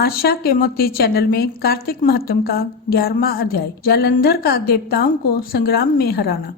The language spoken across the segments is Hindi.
आशा के मोती चैनल में कार्तिक महात्म का 11वां अध्याय, जालंधर का देवताओं को संग्राम में हराना।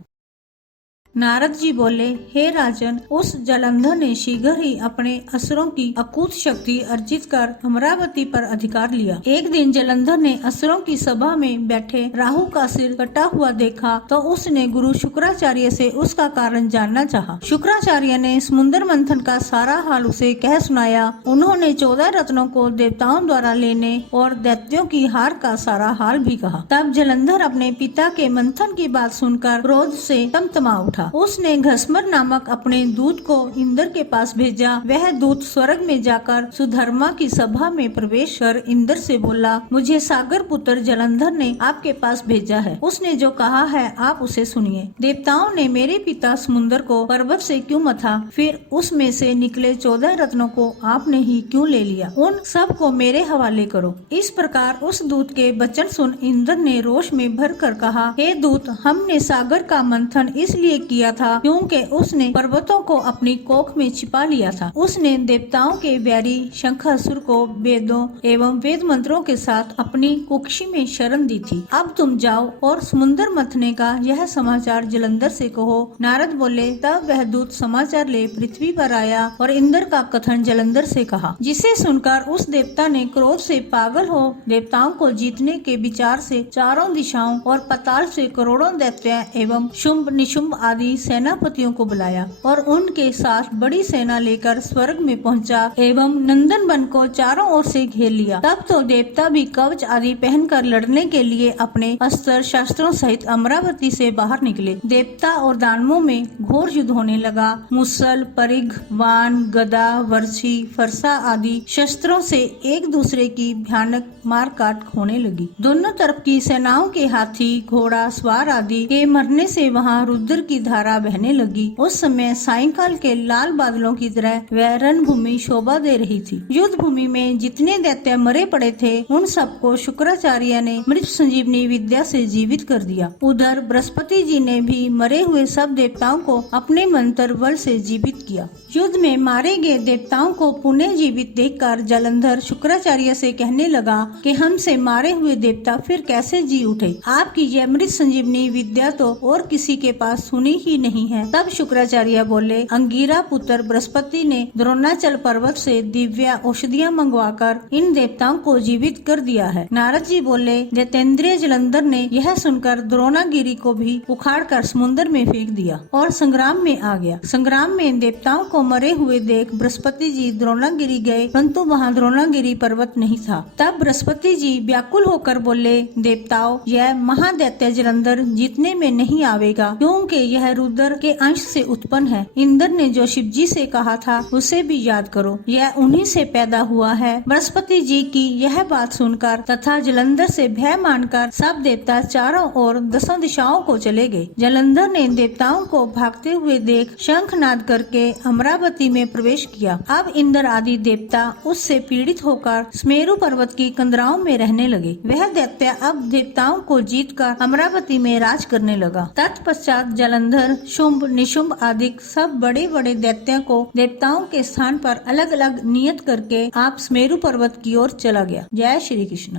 नारद जी बोले, हे राजन, उस जालंधर ने शीघ्र ही अपने असुरों की अकूत शक्ति अर्जित कर अमरावती पर अधिकार लिया। एक दिन जालंधर ने असुरों की सभा में बैठे राहु का सिर कटा हुआ देखा तो उसने गुरु शुक्राचार्य से उसका कारण जानना चाहा। शुक्राचार्य ने समुद्र मंथन का सारा हाल उसे कह सुनाया। उन्होंने 14 रत्नों को देवताओं द्वारा लेने और दैत्यों की हार का सारा हाल भी कहा। तब जालंधर अपने पिता के मंथन की बात सुनकर क्रोध से तमतमा उठा। उसने घसमर नामक अपने दूत को इंद्र के पास भेजा। वह दूत स्वर्ग में जाकर सुधर्मा की सभा में प्रवेश कर इंद्र से बोला, मुझे सागर पुत्र जालंधर ने आपके पास भेजा है। उसने जो कहा है आप उसे सुनिए। देवताओं ने मेरे पिता समुद्र को पर्वत से क्यों मथा, फिर उसमें से निकले 14 रत्नों को आपने ही क्यों ले लिया? उन सब को मेरे हवाले करो। इस प्रकार उस दूत के वचन सुन इंद्र ने रोष में भर कर कहा, हे दूत, हमने सागर का मंथन इसलिए किया था क्योंकि उसने पर्वतों को अपनी कोख में छिपा लिया था। उसने देवताओं के बैरी शंखासुर को वेदों एवं वेद मंत्रों के साथ अपनी कुक्षी में शरण दी थी। अब तुम जाओ और समुद्र मंथने का यह समाचार जालंधर से कहो। नारद बोले, तब वह दूत समाचार ले पृथ्वी पर आया और इंद्र का कथन जालंधर से कहा, जिसे सुनकर उस देवता ने क्रोध से पागल हो देवताओं को जीतने के विचार से चारों दिशाओं और पाताल से करोड़ों दैत्य एवं शुंभ निशुंभ आदि सेनापतियों को बुलाया और उनके साथ बड़ी सेना लेकर स्वर्ग में पहुंचा एवं नंदन वन को चारों ओर से घेर लिया। तब तो देवता भी कवच आदि पहनकर लड़ने के लिए अपने अस्त्र शस्त्रों सहित अमरावती से बाहर निकले। देवता और दानवों में घोर युद्ध होने लगा। मुसल, परिघ, वान, गदा, वर्षी, फरसा आदि शस्त्रों से एक दूसरे की भयानक मार काट होने लगी। दोनों तरफ की सेनाओं के हाथी, घोड़ा सवार आदि के मरने से वहाँ रुद्र की धारा बहने लगी। उस समय सायंकाल के लाल बादलों की तरह वह रणभूमि शोभा दे रही थी। युद्ध भूमि में जितने दैत्य मरे पड़े थे उन सबको शुक्राचार्य ने मृत संजीवनी विद्या से जीवित कर दिया। उधर बृहस्पति जी ने भी मरे हुए सब देवताओं को अपने मंत्र बल से जीवित किया। युद्ध में मारे गए देवताओं को पुनः जीवित देखकर जालंधर शुक्राचार्य से कहने लगा कि हमसे मारे हुए देवता फिर कैसे जी उठे? आपकी यह मृत संजीवनी विद्या तो और किसी के पास सुनी ही नहीं है। तब शुक्राचार्य बोले, अंगीरा पुत्र बृहस्पति ने द्रोणाचल पर्वत से दिव्य औषधियाँ मंगवाकर इन देवताओं को जीवित कर दिया है। नारद जी बोले, दैतेंद्रिय जालंधर ने यह सुनकर द्रोणागिरी को भी उखाड़ कर समुद्र में फेंक दिया और संग्राम में आ गया। संग्राम में देवताओं को मरे हुए देख बृहस्पति जी द्रोणागिरी गए, परंतु वहाँ द्रोणागिरी पर्वत नहीं था। तब बृहस्पति जी व्याकुल होकर बोले, देवताओं, यह महादैत्य जालंधर जीतने में नहीं आवेगा क्योंकि यह रुद्र के अंश से उत्पन्न है। इंद्र ने जो शिव जी से कहा था उसे भी याद करो, यह उन्हीं से पैदा हुआ है। बृहस्पति जी की यह बात सुनकर तथा जालंधर से भय मानकर सब देवता चारों ओर 10 दिशाओं को चले गए। जालंधर ने देवताओं को भागते हुए देख शंखनाद करके अमरावती में प्रवेश किया। अब इंद्र आदि देवता उससे पीड़ित होकर स्मेरु पर्वत की कंदराओं में रहने लगे। वह दैत्य अब देवताओं को जीतकर अमरावती में राज करने लगा। तत्पश्चात जालंधर, शुंभ, निशुंभ आदि सब बड़े बड़े दैत्य को देवताओं के स्थान पर अलग अलग नियत करके आप स्मेरु पर्वत की ओर चला गया। जय श्री कृष्ण।